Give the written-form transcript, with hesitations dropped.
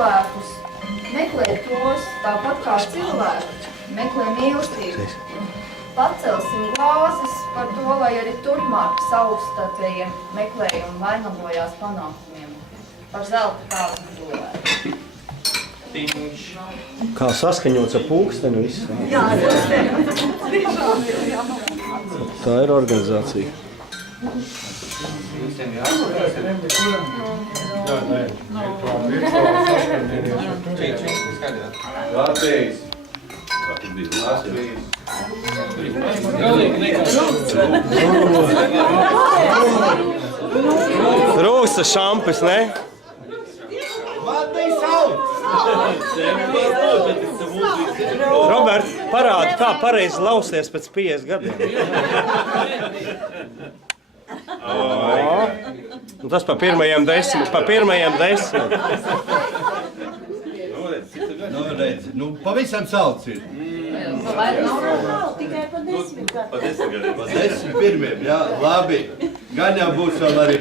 cilvēkus, meklē tos tāpat kā cilvēki, meklē mīlestību. Pacelsim glāzes par to, lai arī turpmāk savstarpējiem meklējumi vainagojās panākumiem. Par zelta kāzu dueli. Kā saskaņots ar pulksteni viss? Jā, Tā ir organizācija. Latvijas. Rūsa šampis, ne? Robert, parādi, kā pareizi lausties pēc 50 gadiem. Un tas pa pirmajiem 10. Nu, pavisam salds ir. tikai pa 10 gadiem. Pa 10 pirmiem, jā, labi. Gan jau būs vēl arī